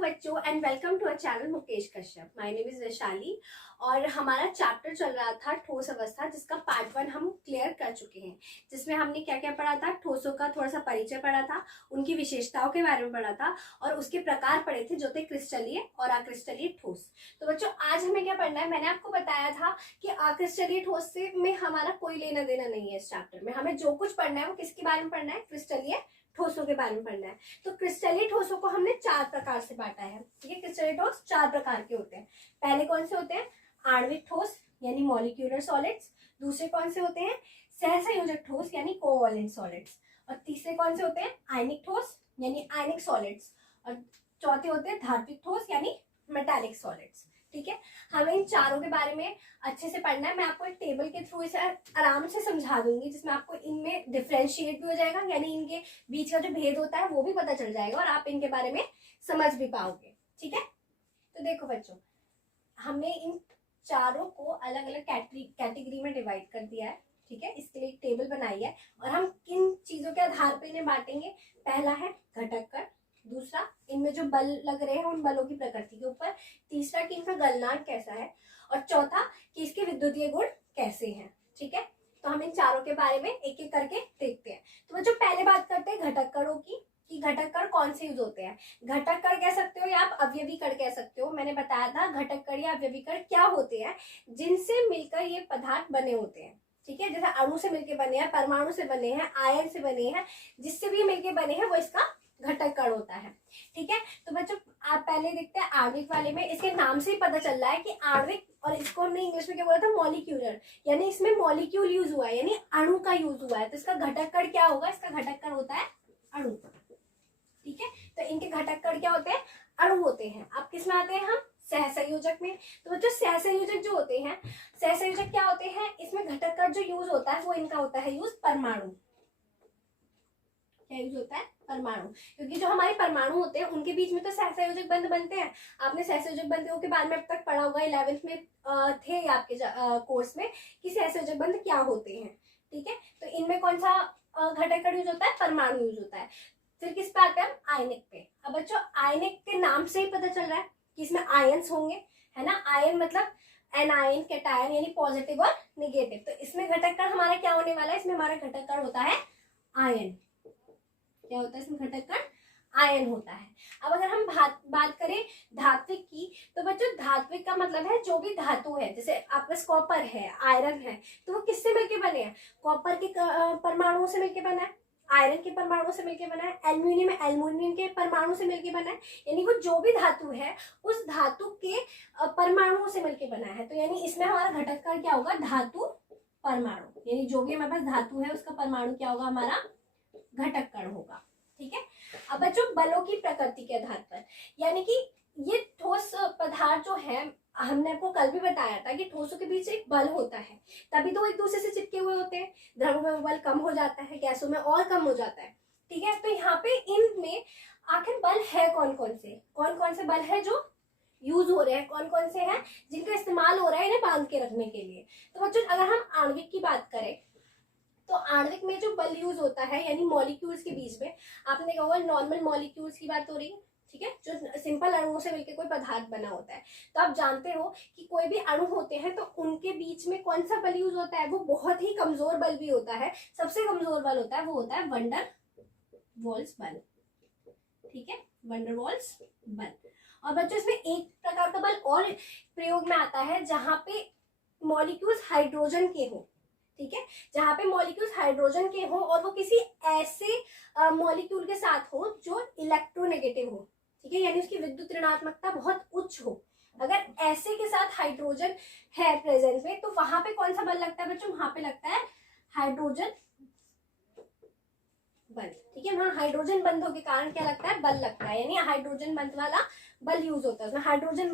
बच्चों and welcome to our channel Mukesh Kashyap. My name is Vaishali और हमारा चैप्टर चल रहा था ठोस अवस्था, जिसका पार्ट 1 हम क्लियर कर चुके हैं, जिसमें हमने क्या क्या पढ़ा था। ठोसों का थोड़ा सा परिचय पढ़ा था, उनकी विशेषताओं के बारे में पढ़ा था और उसके प्रकार पढ़े थे जो थे क्रिस्टलीय और अक्रिस्टलीय ठोस। तो बच्चों आज हमें क्या पढ़ना है, मैंने आपको बताया था कि अक्रिस्टलीय ठोस से में हमारा कोई लेना देना नहीं है। इस चैप्टर में हमें जो कुछ पढ़ना है वो किसके बारे में पढ़ना है, क्रिस्टलीय ठोसों के बारे में पढ़ना है। तो क्रिस्टलीय ठोसों को हमने 4 प्रकार से बांटा है। ठीक है, क्रिस्टलीय ठोस 4 प्रकार के होते हैं। पहले कौन से होते हैं, आणविक ठोस यानी मॉलिक्यूलर सॉलिड्स। दूसरे कौन से होते हैं, सहसंयोजक ठोस यानी कोवैलेंट सॉलिड्स। और तीसरे कौन से होते हैं, आयनिक ठोस यानी आयनिक सॉलिड्स। और चौथे होते हैं धात्विक ठोस यानी मेटालिक सॉलिड्स। ठीक है, हमें इन चारों के बारे में अच्छे से पढ़ना है। मैं आपको एक टेबल के थ्रू इसे आराम से समझा दूंगी, जिसमें आपको इनमें डिफरेंशिएट भी हो जाएगा, यानी इनके बीच का जो भेद होता है वो भी पता चल जाएगा और आप इनके बारे में समझ भी पाओगे। ठीक है, तो देखो बच्चों, हमने इन चारों को अलग अलग कैटेगरी में डिवाइड कर दिया है। ठीक है, इसके लिए एक टेबल बनाई है और हम किन चीजों के आधार पर इन्हें बांटेंगे। पहला है घटक कण, दूसरा इनमें जो बल लग रहे हैं उन बलों की प्रकृति के ऊपर, तीसरा कि इनका गलनांक कैसा है और चौथा कि इसके विद्युतीय गुण कैसे हैं। ठीक है, तो हम इन चारों के बारे में एक एक करके देखते हैं। तो बच्चों पहले बात करते हैं घटक कणों की, कि घटक कण कौन से यूज होते हैं। घटक कण कह सकते हो या आप अवयवी कण कह सकते हो। मैंने बताया था घटक कण या अवयवी कण क्या होते हैं, जिनसे मिलकर ये पदार्थ बने होते हैं। ठीक है, जैसे अणु से मिलकर बने हैं, परमाणु से बने हैं, आयन से बने हैं, जिससे भी मिलकर बने हैं वो इसका घटक कण होता है। ठीक है, तो बच्चों आप पहले देखते हैं आणविक वाले में। इसके नाम से ही पता चल रहा है कि आणविक, और इसको हमने इंग्लिश में क्या बोला था, मॉलिक्यूलर, यानी इसमें मॉलिक्यूल यूज हुआ है, यानी अणु का यूज हुआ है। तो इसका घटक कण क्या होगा, इसका घटक कण होता है अणु। ठीक है, तो इनके घटक कण क्या होते हैं, अणु होते हैं। अब किस में आते हैं हम, सहसंयोजक में। तो बच्चों सहसंयोजक जो होते हैं, सहसंयोजक क्या होते हैं, इसमें घटक कण जो यूज होता है वो इनका होता है यूज परमाणु। क्या यूज होता है, परमाणु, क्योंकि जो हमारे परमाणु होते हैं उनके बीच में तो सहसंयोजक बंध बनते हैं। आपने सहसंयोजक बंधों के बारे में अब तक पढ़ा होगा, 11th में थे आपके कोर्स में कि सहसंयोजक बंध क्या होते हैं। ठीक है, तो इनमें कौन सा घटक कण यूज होता है, परमाणु यूज होता है। फिर किस पे आते हैं, आयनिक पे। अब बच्चों आयनिक के नाम से ही पता चल रहा है कि इसमें आयन्स होंगे, है ना। आयन मतलब एनायन, कैटायन, यानी पॉजिटिव और निगेटिव। तो इसमें घटक कण हमारा क्या होने वाला है, इसमें हमारा घटक कण होता है आयन। क्या होता है इसमें, घटक कण आयन होता है। अब अगर हम बात करें धात्विक की, तो बच्चों धात्विक का मतलब है जो भी धातु है, जैसे आपके पास कॉपर है, आयरन है, तो वो किससे मिलके बने हैं, कॉपर के परमाणुओं से मिलके बना है, आयरन के परमाणु से मिलके बना है, एल्यूमिनियम के परमाणु से मिलके बना है। यानी वो जो भी धातु है उस धातु के परमाणुओं से मिलके बना है। तो यानी इसमें हमारा घटक कण क्या होगा, धातु परमाणु, यानी जो भी हमारे पास धातु है उसका परमाणु क्या होगा, हमारा घटक कण होगा। ठीक है, अब बच्चों बलों की प्रकृति के आधार पर, यानी कि ये ठोस पदार्थ जो है, हमने आपको कल भी बताया था कि ठोसों के बीच एक बल होता है, तभी तो वो एक दूसरे से चिपके हुए होते हैं। द्रव्यों में बल कम हो जाता है, गैसों में और कम हो जाता है। ठीक है, तो यहाँ पे इनमें आखिर बल है कौन कौन से बल है जो यूज हो रहे हैं, कौन कौन से हैं जिनका इस्तेमाल हो रहा है इन्हें बांध के रखने के लिए। तो बच्चों अगर हम आणविक की बात करें, तो आणविक में जो बल यूज होता है, यानी मॉलिक्यूल्स के बीच में, आपने कहा होगा नॉर्मल मॉलिक्यूल्स की बात हो रही है। ठीक है, जो सिंपल अणुओं से मिलकर कोई पदार्थ बना होता है। तो आप जानते हो कि कोई भी अणु होते हैं तो उनके बीच में कौन सा बल यूज होता है, वो बहुत ही कमजोर बल भी होता है। सबसे कमजोर बल होता है वो होता है वंडर वॉल्स बल। ठीक है, वंडर वॉल्स बल। और बच्चों इसमें एक प्रकार का बल और प्रयोग में आता है, जहां पे मॉलिक्यूल्स हाइड्रोजन के हो। ठीक है, जहां पे मॉलिक्यूल्स हाइड्रोजन के हो और वो किसी ऐसे मॉलिक्यूल के साथ हो जो इलेक्ट्रोनेगेटिव हो। ठीक है, यानी उसकी विद्युत ऋणात्मकता बहुत उच्च हो। अगर ऐसे के साथ हाइड्रोजन है प्रेजेंस में, तो वहां पे कौन सा बल लगता है बच्चों, वहां पे लगता है हाइड्रोजन बंध। ठीक है, वहां हाइड्रोजन बंधों के कारण क्या लगता है, बल लगता है, यानी हाइड्रोजन बंध वाला बल यूज होता है उसमें, हाइड्रोजन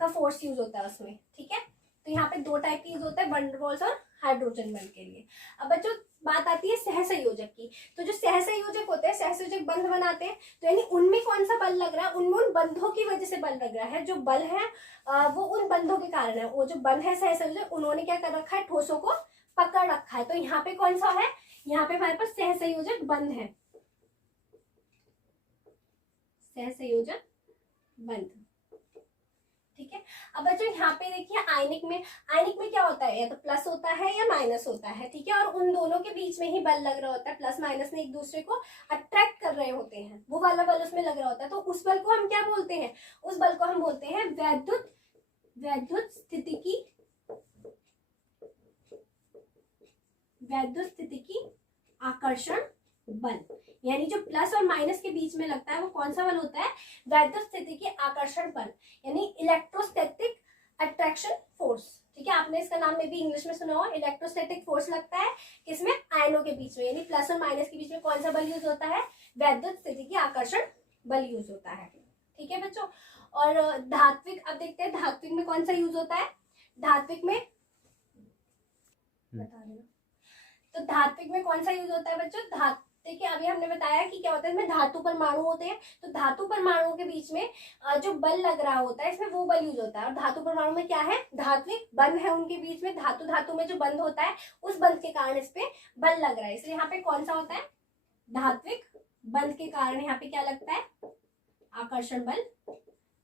का फोर्स यूज होता है उसमें। ठीक है, तो यहाँ पे 2 टाइप के यूज होता है, वंडर वॉल्स और हाइड्रोजन बंध के लिए। अब बच्चों बात आती है सहसंयोजक की। तो जो सहसंयोजक होते हैं, सहसंयोजक बंध बनाते हैं, तो यानी उनमें कौन सा बल लग रहा है, उनमें उन बंधों की वजह से बल लग रहा है। जो बल है वो उन बंधों के कारण है। वो जो बंध है सहसंयोजक, उन्होंने क्या कर रखा है, ठोसों को पकड़ रखा है। तो यहाँ पे कौन सा है, यहाँ पे हमारे पास सहसंयोजक बंध है, सहसंयोजक अब बच्चों यहाँ पे देखिए आयनिक में क्या होता है, या तो प्लस होता है या माइनस होता है, ठीक है, और उन दोनों के बीच में ही बल लग रहा होता है, प्लस माइनस में एक दूसरे को अट्रैक्ट कर रहे होते हैं, वो वाला बल उसमें लग रहा होता है। तो उस बल को हम क्या बोलते हैं, उस बल को हम बोलते हैं वैद्युत स्थितिकी आकर्षण बल। यानी जो प्लस और माइनस के बीच में लगता है वो कौन सा बल होता है, वैद्युत स्थितिकी आकर्षण बल, यानी इलेक्ट्रोस्टैटिक अट्रैक्शन फोर्स, ठीक है। आपने इसका नाम में भी इंग्लिश में सुना हो, इलेक्ट्रोस्टैटिक फोर्स लगता है किसमें, आयनों के बीच में, यानी प्लस और माइनस के बीच में कौन सा बल यूज होता है, वैद्युत स्थितिकी आकर्षण बल यूज होता है, ठीक है बच्चों। और धात्विक, अब देखते हैं धात्विक में कौन सा यूज होता है। धात्विक में बता देना, तो धात्विक में कौन सा यूज होता है बच्चों। देखिए अभी हमने बताया कि क्या होता है, इसमें धातु परमाणु होते हैं, तो धातु परमाणुओं के बीच में जो बल लग रहा होता है इसमें वो बल यूज होता है। और धातु परमाणु में क्या है, धात्विक बंध है उनके बीच में, धातु में जो बंध होता है उस बंध के कारण इस पे बल लग रहा है, इसलिए यहाँ पे कौन सा होता है, धात्विक बंध के कारण यहाँ पे क्या लगता है, आकर्षण बल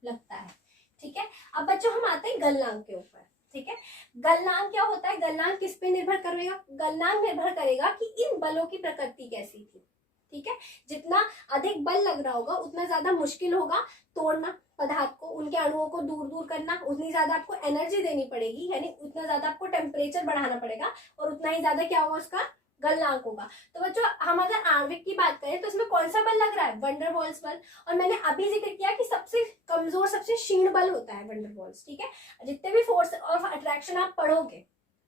लगता है, ठीक है। अब बच्चों हम आते हैं गलनांक के ऊपर, ठीक है। गलनांक क्या होता है, गलनांक किस पे निर्भर करेगा, गलनांक निर्भर करेगा कि इन बलों की प्रकृति कैसी थी, ठीक है। जितना अधिक बल लग रहा होगा उतना ज्यादा मुश्किल होगा तोड़ना पदार्थ को, उनके अणुओं को दूर दूर करना, उतनी ज्यादा आपको एनर्जी देनी पड़ेगी, यानी उतना ज्यादा आपको टेम्परेचर बढ़ाना पड़ेगा, और उतना ही ज्यादा क्या होगा उसका गलनांक होगा। तो बच्चों हम अगर आणविक की बात करें तो इसमें कौन सा बल लग रहा है, वंडरवॉल्स बल। और मैंने अभी जिक्र किया कि सबसे कमजोर, सबसे क्षीण बल होता है वंडरवॉल्स, ठीक है। जितने भी फोर्स ऑफ अट्रैक्शन आप पढ़ोगे,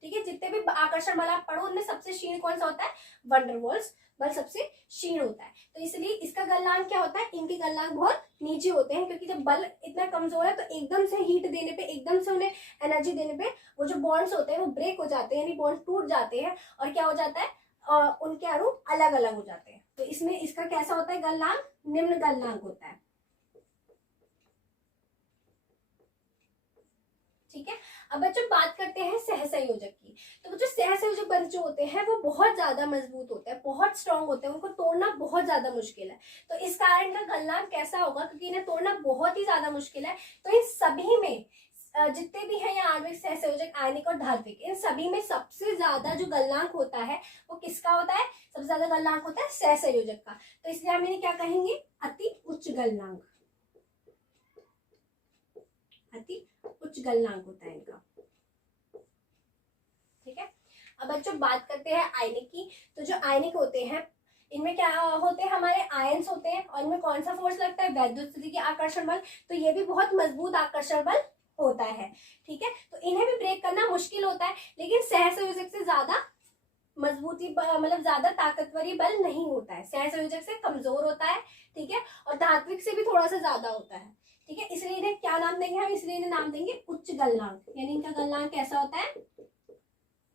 ठीक है, जितने भी आकर्षण बल आप पढ़ो उनमें सबसे क्षीण कौन सा होता है, वंडरवॉल्स बल सबसे क्षीण होता है। तो इसलिए इसका गलनांक क्या होता है, इनके गलनांक बहुत नीचे होते हैं, क्योंकि जब बल इतना कमजोर है तो एकदम से हीट देने पे, एकदम से उन्हें एनर्जी देने पे वो जो बॉन्ड्स होते हैं वो ब्रेक हो जाते हैं, यानी बॉन्ड टूट जाते हैं, और क्या हो जाता है, उनके अणु अलग अलग हो जाते हैं। तो इसमें इसका कैसा होता है गलनांक, निम्न गलनांक होता है, ठीक है। अब बच्चों बात करते हैं सहसंयोजक की। तो बच्चों सहसंयोजक बंध जो होते हैं वो बहुत ज्यादा मजबूत होते हैं, बहुत स्ट्रांग होते हैं, उनको तोड़ना बहुत ज्यादा मुश्किल है। तो इस कारण का गलनांक कैसा होगा, क्योंकि इन्हें तोड़ना बहुत ही ज्यादा मुश्किल है, तो इन सभी में जितने भी हैं यहाँ आणविक, सहसंयोजक, आयनिक और धात्विक, इन सभी में सबसे ज्यादा जो गलनांक होता है वो किसका होता है, सबसे ज्यादा गलनांक होता है सहसंयोजक का। तो इसलिए हम इन्हें क्या कहेंगे, अति उच्च गलनांक, अति उच्च गलनांक होता है इनका, ठीक है। अब बच्चों बात करते हैं आयनिक की। तो जो आयनिक होते हैं इनमें क्या होते हैं, हमारे आयंस होते हैं, और इनमें कौन सा फोर्स लगता है, वैद्युत स्थितिकी आकर्षण बल। तो ये भी बहुत मजबूत आकर्षण बल होता है, ठीक है। तो इन्हें भी ब्रेक करना मुश्किल होता है, लेकिन सहसंयोजक से ज्यादा मजबूती, मतलब ज्यादा ताकतवरी बल नहीं होता है, सहसंयोजक से कमजोर होता है, ठीक है, और धात्विक से भी थोड़ा सा ज्यादा होता है, ठीक है। इसलिए इन्हें क्या नाम देंगे हम, इसलिए इन्हें नाम देंगे उच्च गलनांक, यानी इनका गलनांक कैसा होता है,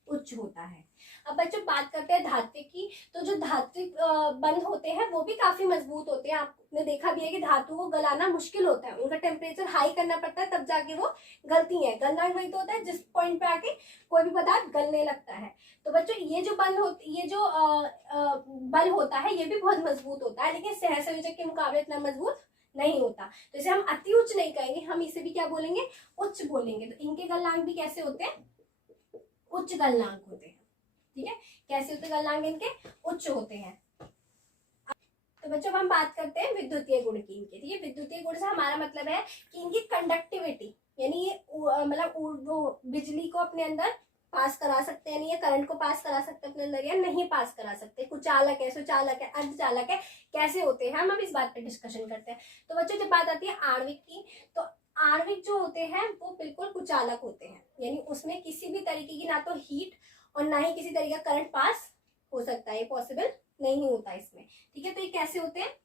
उच्च होता है। अब बच्चों बात करते हैं धात्विक की। तो जो धात्विक बंध होते हैं वो भी काफी मजबूत होते हैं, आपने देखा भी है कि धातु को गलाना मुश्किल होता है, उनका टेम्परेचर हाई करना पड़ता है तब जाके वो गलती है। गलनांक वही तो होता है जिस पॉइंट पे आके कोई भी पदार्थ गलने लगता है। तो बच्चों ये जो बल होता है ये भी बहुत मजबूत होता है, लेकिन सहसंयोजक के मुकाबले इतना मजबूत नहीं होता। तो इसे हम अति उच्च नहीं कहेंगे, हम इसे भी क्या बोलेंगे, उच्च बोलेंगे। तो इनके गलनांक भी कैसे होते हैं, उच्च गलनांक होते हैं, ठीक है। कैसे होते गलनांक इनके, उच्च होते हैं। तो बच्चों हम बात करते हैं विद्युतीय गुण की इनके, ठीक है। विद्युतीय गुण से हमारा मतलब है कि इनकी कंडक्टिविटी, यानी ये मतलब वो बिजली को अपने अंदर पास करा सकते हैं, ये करंट को पास करा सकते हैं अपने अंदर या नहीं पास करा सकते, कुचालक है, सुचालक है, अर्धचालक है, कैसे होते हैं हम इस बात पे डिस्कशन करते हैं। तो बच्चों जब बात आती है आणविक की, तो आणविक जो होते हैं वो बिल्कुल कुचालक होते हैं, यानी उसमें किसी भी तरीके की ना तो हीट और ना ही किसी तरीके का करंट पास हो सकता है, ये पॉसिबल नहीं होता इसमें, ठीक है। तो ये कैसे होते हैं,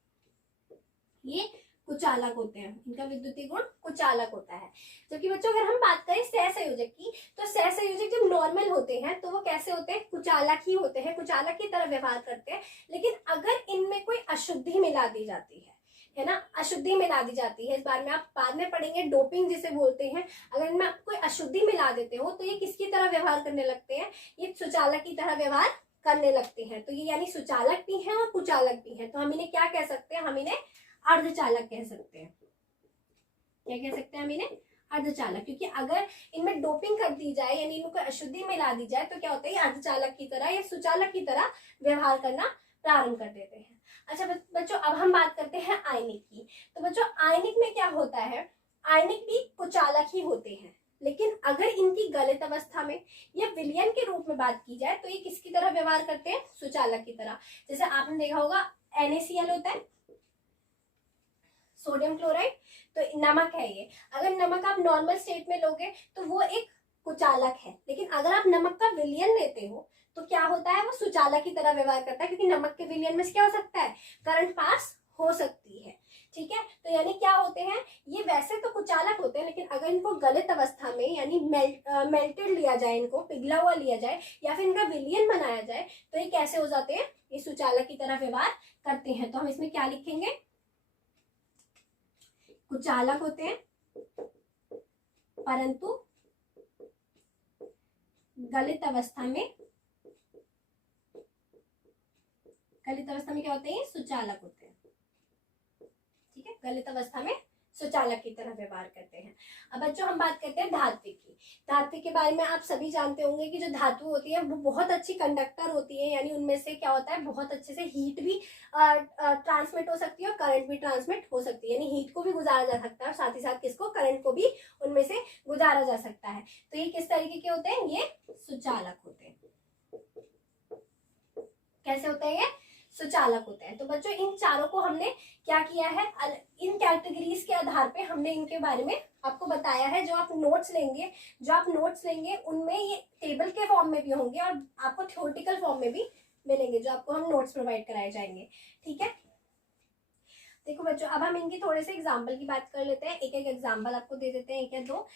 ये कुचालक होते हैं, इनका विद्युतीय गुण कुचालक होता है। जबकि बच्चों अगर हम बात करें सहसंयोजक की, तो सहसंयोजक जब नॉर्मल होते हैं तो वो कैसे होते हैं, कुचालक ही होते हैं, कुचालक की तरह व्यवहार करते हैं। लेकिन अगर इनमें कोई अशुद्धि मिला दी जाती है ना, अशुद्धि मिला दी जाती है, इस बारे में आप बाद में पढ़ेंगे, डोपिंग जिसे बोलते हैं। अगर इनमें आप कोई अशुद्धि मिला देते हो तो ये किसकी तरह व्यवहार करने लगते हैं, ये सुचालक की तरह व्यवहार करने लगते हैं। तो ये यानी सुचालक भी हैं और कुचालक भी हैं। तो हम इन्हें क्या कह सकते हैं, हम इन्हें अर्धचालक कह सकते हैं। क्या कह सकते हैं हम इन्हें, अर्धचालक, क्योंकि अगर इनमें डोपिंग कर दी जाए यानी इनको अशुद्धि मिला दी जाए तो क्या होता है, ये अर्धचालक की तरह या सुचालक की तरह व्यवहार करना प्रारंभ कर देते हैं। अच्छा बच्चों, अब हम बात करते हैं आयनिक की। तो बच्चों, आयनिक में क्या होता है, आयनिक भी कुचालक ही होते हैं, लेकिन अगर इनकी गलित अवस्था में या विलयन के रूप में बात की जाए तो ये किसकी तरह व्यवहार करते हैं, सुचालक की तरह। जैसे आपने देखा होगा NaCl होता है, सोडियम क्लोराइड, तो नमक है ये। अगर नमक आप नॉर्मल स्टेट में लोगे तो वो एक कुचालक है, लेकिन अगर आप नमक का विलयन लेते हो तो क्या होता है, वो सुचालक की तरह व्यवहार करता है, क्योंकि नमक के विलयन में क्या हो सकता है, करंट पास हो सकती है। ठीक है, तो यानी क्या होते हैं, ये वैसे तो कुचालक होते हैं, लेकिन अगर इनको गलित अवस्था में यानी मेल्टेड लिया जाए, इनको पिघला हुआ लिया जाए या फिर इनका विलयन बनाया जाए तो ये कैसे हो जाते हैं, ये सुचालक की तरह व्यवहार करते हैं। तो हम इसमें क्या लिखेंगे, कुचालक होते हैं परंतु गलित अवस्था में क्या होते हैं, सुचालक होते हैं। ठीक है, गलित अवस्था में सुचालक की तरह व्यवहार करते हैं। अब बच्चों हम बात करते हैं धात्विक की। धात्विक के बारे में आप सभी जानते होंगे कि जो धातु होती है वो बहुत अच्छी कंडक्टर होती है, यानी उनमें से क्या होता है, बहुत अच्छे से हीट भी ट्रांसमिट हो सकती है और करंट भी ट्रांसमिट हो सकती है, यानी हीट को भी गुजारा जा सकता है और साथ ही साथ किसको, करंट को भी उनमें से गुजारा जा सकता है। तो ये किस तरीके के होते हैं, ये सुचालक होते हैं। कैसे होते हैं, ये सुचालक होते हैं। तो बच्चों, इन चारों को हमने क्या किया है, इन कैटेगरीज के आधार पे हमने इनके बारे में आपको बताया है। जो आप नोट्स लेंगे उनमें ये टेबल के फॉर्म में भी होंगे और आपको थ्योरेटिकल फॉर्म में भी मिलेंगे, जो आपको हम नोट्स प्रोवाइड कराए जाएंगे। ठीक है, देखो बच्चों, अब हम इनके थोड़े से एग्जाम्पल की बात कर लेते हैं। एक एक एग्जाम्पल आपको दे देते हैं, एक या दो।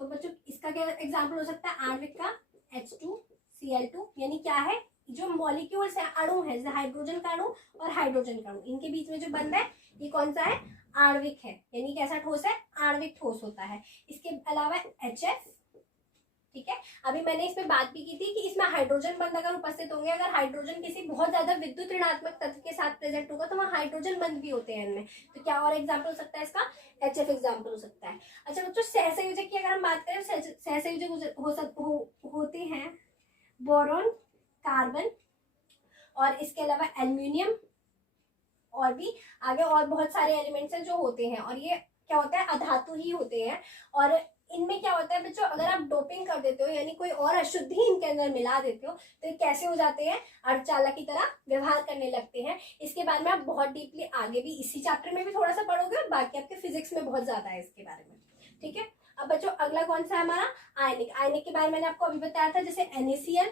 तो बच्चों, इसका क्या एग्जाम्पल हो सकता है, आणविक का H2Cl2, यानी क्या है, जो मॉलिक्यूल्स है, अणु है, जैसे हाइड्रोजन का अणु और हाइड्रोजन का अणु, इनके बीच में जो बंध है ये कौन सा है, आणविक है, यानी कैसा ठोस है, आणविक ठोस होता है। इसके अलावा HF। ठीक है, अभी मैंने इसमें बात भी की थी कि इसमें हाइड्रोजन बंध अगर उपस्थित होंगे, अगर हाइड्रोजन किसी बहुत ज्यादा विद्युत ऋणात्मक तत्व के साथ प्रेजेंट होगा तो वहाँ हाइड्रोजन बंध भी होते हैं इनमें। तो क्या और एग्जाम्पल हो सकता है इसका, HF एग्जाम्पल हो सकता है। अच्छा बच्चों, सहसंयोजक की अगर हम बात करें, सहसंयोजक होते हैं बोरॉन, कार्बन और इसके अलावा एल्यूमिनियम, और भी आगे और बहुत सारे एलिमेंट्स हैं जो होते हैं, और ये क्या होता है, अधातु ही होते हैं। और इनमें क्या होता है बच्चों, अगर आप डोपिंग कर देते हो यानी कोई और अशुद्धि इनके अंदर मिला देते हो तो ये कैसे हो जाते हैं, अर्धचालक की तरह व्यवहार करने लगते हैं। इसके बारे में आप बहुत डीपली आगे भी इसी चैप्टर में भी थोड़ा सा पढ़ोगे और बाकी आपके फिजिक्स में बहुत ज्यादा है इसके बारे में। ठीक है, अब बच्चों अगला कौन सा है हमारा, आयनिक। आयनिक के बारे में मैंने आपको अभी बताया था, जैसे NaCl,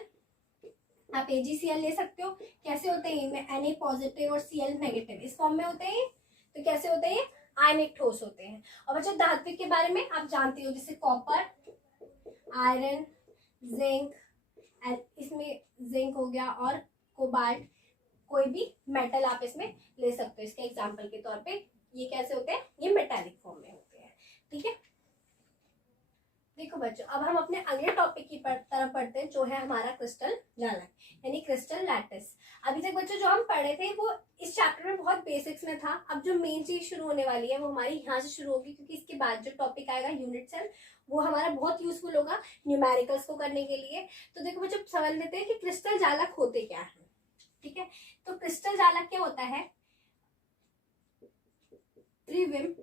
आप AgCl ले सकते हो। कैसे होते हैं इनमें, Na पॉजिटिव और Cl नेगेटिव इस फॉर्म में होते हैं। तो कैसे होते हैं, आयनिक ठोस होते हैं। और बच्चों धात्विक के बारे में आप जानते हो, जैसे कॉपर, आयरन, जिंक, इसमें जिंक हो गया, और कोबाल्ट, कोई भी मेटल आप इसमें ले सकते हो इसके एग्जाम्पल के तौर पे। ये कैसे होते हैं, ये मेटालिक फॉर्म में होते हैं। ठीक है, देखो बच्चों, अब हम अपने अगले टॉपिक की तरफ पढ़ते हैं, जो है हमारा क्रिस्टल जालक यानी क्रिस्टल लैटिस। अभी तक बच्चों जो हम पढ़े थे वो इस चैप्टर में बहुत बेसिक्स में था। अब जो मेन चीज शुरू होने वाली है वो हमारी यहाँ से शुरू होगी, क्योंकि इसके बाद जो टॉपिक आएगा यूनिट सेल, वो हमारा बहुत यूजफुल होगा न्यूमेरिकल्स को करने के लिए। तो देखो बच्चों, समझ लेते हैं कि क्रिस्टल जालक होते क्या है। ठीक है, तो क्रिस्टल जालक क्या होता है, त्रिविम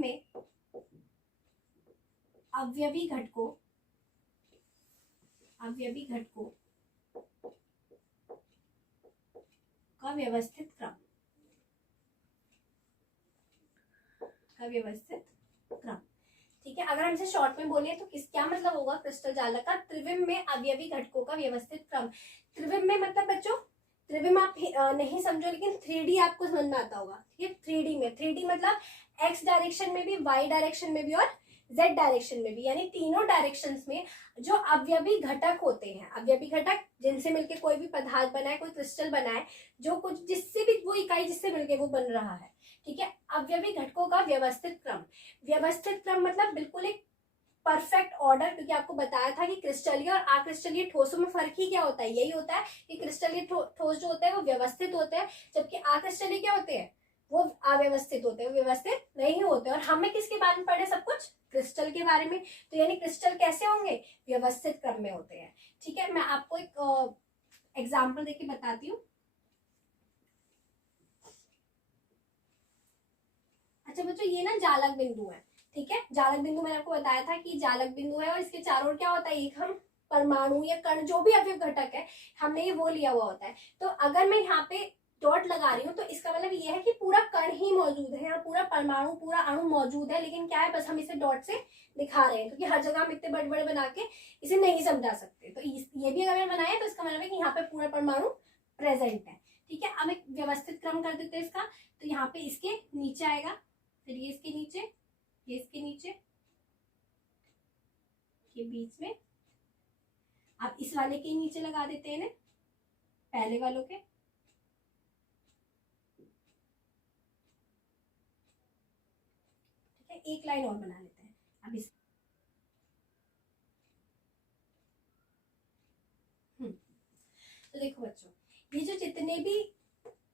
में अवयवी घटकों का व्यवस्थित क्रम। ठीक है, अगर हम इसे शॉर्ट में बोले तो क्या मतलब होगा क्रिस्टल जालक का, त्रिविम में अवयवी घटकों का व्यवस्थित क्रम। त्रिविम में मतलब बच्चों, त्रिविम आप नहीं समझो, लेकिन 3D आपको समझ में आता होगा। ठीक है, 3D मतलब x डायरेक्शन में भी, y डायरेक्शन में भी और z डायरेक्शन में भी, यानी तीनों डायरेक्शंस में जो अवयवी घटक होते हैं, अवयवी घटक जिनसे मिलके कोई भी पदार्थ बना है, कोई क्रिस्टल बना है, जो कुछ जिससे भी वो इकाई जिससे मिलके वो बन रहा है। ठीक है, अवयवी घटकों का व्यवस्थित क्रम मतलब बिल्कुल एक परफेक्ट ऑर्डर, क्योंकि आपको बताया था कि क्रिस्टलीय और अक्रिस्टलीय ठोसों में फर्क ही क्या होता है, यही होता है कि क्रिस्टलीय ठोस जो होता है वो व्यवस्थित होते हैं, जबकि अक्रिस्टलीय क्या होते हैं, वो अव्यवस्थित होते हैं, व्यवस्थित नहीं होते। और हमें किसके बारे में पढ़े सब कुछ? क्रिस्टल के बारे में। तो यानी क्रिस्टल कैसे होंगे? व्यवस्थित क्रम में होते हैं। ठीक है, मैं आपको एक एग्जाम्पल देके बताती हूँ। अच्छा बच्चों, ये ना जालक बिंदु है। ठीक है, जालक बिंदु मैंने आपको बताया था कि जालक बिंदु है और इसके चारों ओर क्या होता है? एक हम परमाणु या कण, जो भी अवयव घटक है, हमने ये वो लिया हुआ होता है। तो अगर मैं यहाँ पे डॉट लगा रही हूँ तो इसका मतलब ये है कि पूरा कण ही मौजूद है, यहाँ पूरा परमाणु, पूरा अणु मौजूद है, लेकिन क्या है, बस हम इसे डॉट से दिखा रहे हैं, क्योंकि हर जगह हम इतने बड़े बड़े बना के इसे नहीं समझा सकते। तो ये भी अगर मैं बनाए तो इसका मतलब है कि यहाँ पे पूरा परमाणु प्रेजेंट है। ठीक है, अब एक व्यवस्थित क्रम कर देते हैं इसका। तो यहाँ पे इसके नीचे आएगा, फिर ये इसके नीचे, ये इसके नीचे, ये बीच में। आप इस वाले के नीचे लगा देते हैं ना, पहले वालों के। ठीक है, एक लाइन और बना लेते हैं अब इस। तो देखो बच्चों, ये जो जितने भी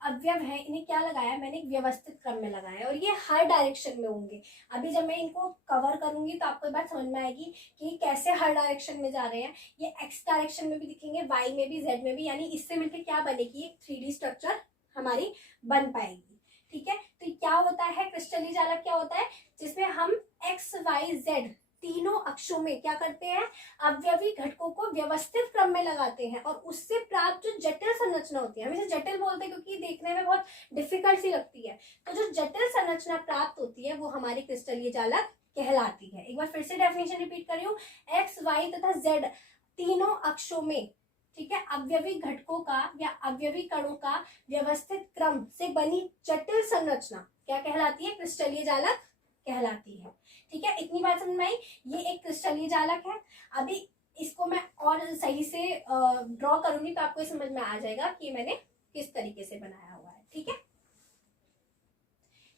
अवयव है इन्हें क्या लगाया मैंने? एक व्यवस्थित क्रम में लगाया, और ये हर डायरेक्शन में होंगे। अभी जब मैं इनको कवर करूंगी तो आपको एक बात समझ में आएगी कि ये कैसे हर डायरेक्शन में जा रहे हैं। ये एक्स डायरेक्शन में भी दिखेंगे, वाई में भी, जेड में भी, यानी इससे मिलकर क्या बनेगी? एक 3D स्ट्रक्चर हमारी बन पाएगी। ठीक है, तो क्या होता है क्रिस्टलीय जालक? क्या होता है जिसमें हम एक्स वाई जेड तीनों अक्षों में क्या करते हैं? अवयवी घटकों को व्यवस्थित क्रम में लगाते हैं, और उससे प्राप्त जो जटिल संरचना होती है, हम इसे जटिल बोलते हैं क्योंकि देखने में बहुत डिफिकल्ट सी लगती है, तो जो जटिल संरचना प्राप्त होती है वो हमारी क्रिस्टलीय जालक कहलाती है। एक बार फिर से डेफिनेशन रिपीट कर रही हूँ, एक्स वाई तथा जेड तीनों अक्षों में, ठीक है, अवयवी घटकों का या अवयवी कणों का व्यवस्थित क्रम से बनी जटिल संरचना क्या कहलाती है? क्रिस्टलीय जालक कहलाती है। ठीक है, इतनी बात समझ में आई? ये एक क्रिस्टलीय जालक है। अभी इसको मैं और सही से ड्रॉ करूंगी तो आपको समझ में आ जाएगा कि मैंने किस तरीके से बनाया हुआ है। ठीक है,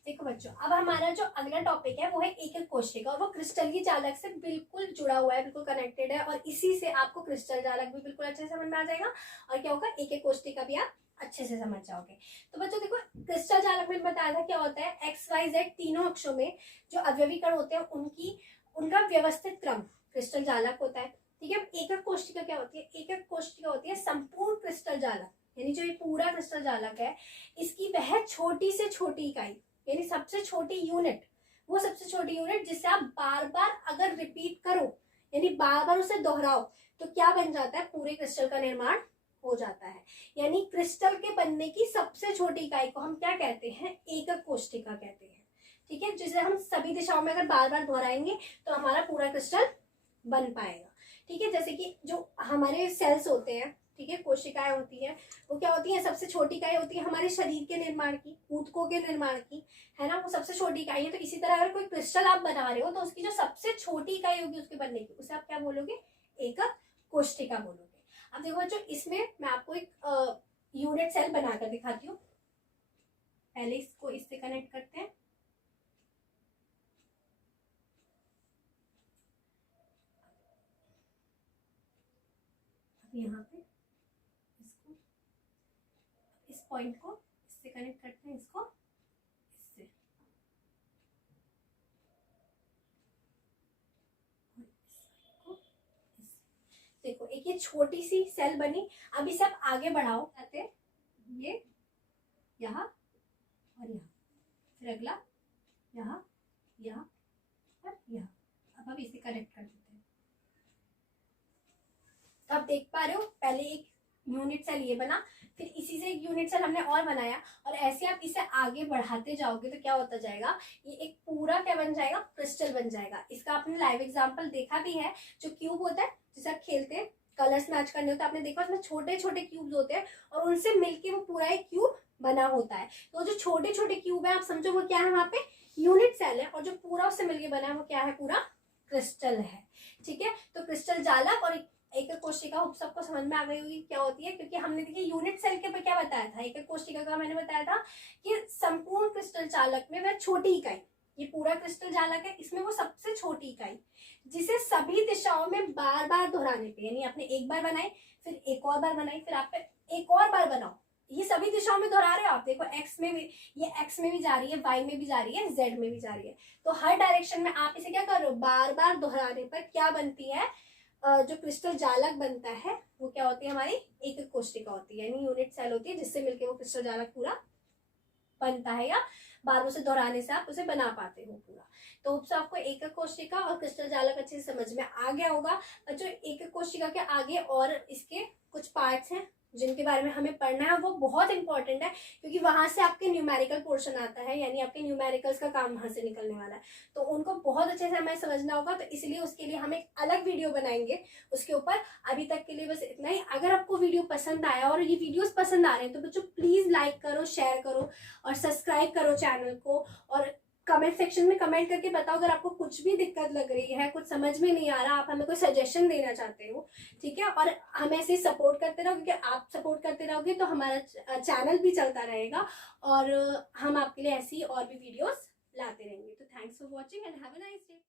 देखो बच्चों, अब हमारा जो अगला टॉपिक है वो है एकक कोशिका, और वो क्रिस्टलीय जालक से बिल्कुल जुड़ा हुआ है, बिल्कुल कनेक्टेड है, और इसी से आपको क्रिस्टल जालक भी बिल्कुल अच्छे से समझ में आ जाएगा, और क्या होगा, एकक कोशिका भी आप अच्छे से समझ जाओगे। तो बच्चों देखो, क्रिस्टल जालक में बताया था क्या होता है, एक्स वाई जेड तीनों अक्षों में जो अवयवी कण होते हैं उनका व्यवस्थित क्रम क्रिस्टल जालक होता है। ठीक है, एकक कोशिका क्या होती है? एकक कोशिका होती है संपूर्ण क्रिस्टल जालक, यानी जो ये पूरा क्रिस्टल जालक है इसकी वह छोटी से छोटी इकाई, यानी सबसे छोटी यूनिट, वो सबसे छोटी यूनिट जिसे आप बार बार अगर रिपीट करो, यानी बार बार उसे दोहराओ, तो क्या बन जाता है? पूरे क्रिस्टल का निर्माण हो जाता है। यानी क्रिस्टल के बनने की सबसे छोटी इकाई को हम क्या कहते हैं? एकक कोशिका कहते हैं। ठीक है, जिसे हम सभी दिशाओं में अगर बार बार दोहराएंगे तो हमारा पूरा क्रिस्टल बन पाएगा। ठीक है, जैसे कि जो हमारे सेल्स होते हैं, ठीक है, कोशिकाएं होती हैं, वो क्या होती है? सबसे छोटी इकाई होती है हमारे शरीर के निर्माण की, ऊतकों के निर्माण की, है ना, वो सबसे छोटी इकाई है। तो इसी तरह अगर कोई क्रिस्टल आप बना रहे हो तो उसकी जो सबसे छोटी इकाई होगी उसके बनने की, उसे आप क्या बोलोगे? एकक कोशिका बोलोगे। अब देखो बच्चों, इसमें मैं आपको एक यूनिट सेल बनाकर दिखाती हूँ। पहले इसको इससे कनेक्ट करते हैं। यहाँ पे इसको, इस पॉइंट को इससे कनेक्ट करते हैं, इसको इससे, देखो एक ये छोटी सी सेल बनी। अब इसे आप आगे बढ़ाओ, कहते हैं ये यहाँ और यहाँ, फिर अगला यहाँ, यहाँ और यहाँ। अब इसे कनेक्ट कर देते हैं। तो आप देख पा रहे हो, पहले एक यूनिट सेल ये बना, फिर इसी से एक यूनिट सेल हमने और बनाया, और ऐसे आप इसे आगे बढ़ाते जाओगे तो क्या होता जाएगा? ये एक पूरा क्या बन जाएगा? क्रिस्टल बन जाएगा। इसका आपने लाइव एग्जांपल देखा भी है, जो क्यूब होता है जिसे आप खेलते हैं, कलर्स मैच करने होते हैं, आपने देखा उसमें छोटे छोटे क्यूब्स होते हैं और उनसे मिलके वो पूरा एक क्यूब बना होता है। तो जो छोटे छोटे क्यूब है आप समझो वो क्या है? वहां पे यूनिट सेल है, और जो पूरा उससे मिलके बना है वो क्या है? पूरा क्रिस्टल है। ठीक है, तो क्रिस्टल जालक और एकक कोशिका सबको समझ में आ गई होगी क्या होती है, क्योंकि हमने देखिए यूनिट सेल के ऊपर क्या बताया था, एकक कोशिका का मैंने बताया था कि संपूर्ण क्रिस्टल जालक में वह छोटी इकाई, ये पूरा क्रिस्टल जालक है, इसमें वो सबसे छोटी इकाई जिसे सभी दिशाओं में बार बार दोहराने पे, यानी आपने एक बार बनाई, फिर एक और बार बनाई, फिर आप एक और बार बनाओ, ये सभी दिशाओं में दोहरा रहे हो आप, देखो एक्स में भी, ये एक्स में भी जा रही है, वाई में भी जा रही है, जेड में भी जा रही है। तो हर डायरेक्शन में आप इसे क्या कर रहे हो, बार बार दोहराने पर क्या बनती है, जो क्रिस्टल जालक बनता है वो क्या होती है, हमारी एक कोशिका होती है, यानी यूनिट सेल होती है, जिससे मिलकर वो क्रिस्टल जालक पूरा बनता है, या बार बार से दोहराने से आप उसे बना पाते हो पूरा। तो होप आपको एकक कोशिका और क्रिस्टल जालक अच्छे से समझ में आ गया होगा। बच्चों एकक कोशिका के आगे और इसके कुछ पार्ट्स हैं जिनके बारे में हमें पढ़ना है, वो बहुत इंपॉर्टेंट है, क्योंकि वहां से आपके न्यूमेरिकल पोर्शन आता है, यानी आपके न्यूमेरिकल्स का काम वहां से निकलने वाला है। तो उनको बहुत अच्छे से हमें समझना होगा, तो इसलिए उसके लिए हम एक अलग वीडियो बनाएंगे उसके ऊपर। अभी तक के लिए बस इतना ही। अगर आपको वीडियो पसंद आया और ये वीडियोस पसंद आ रहे हैं तो बच्चों प्लीज लाइक करो, शेयर करो और सब्सक्राइब करो चैनल को, और कमेंट सेक्शन में कमेंट करके बताओ अगर आपको कुछ भी दिक्कत लग रही है, कुछ समझ में नहीं आ रहा, आप हमें कोई सजेशन देना चाहते हो, ठीक है। और हमें ऐसे सपोर्ट करते रहो, क्योंकि आप सपोर्ट करते रहोगे तो हमारा चैनल भी चलता रहेगा और हम आपके लिए ऐसी और भी वीडियोस लाते रहेंगे। तो thanks for watching and have a nice day.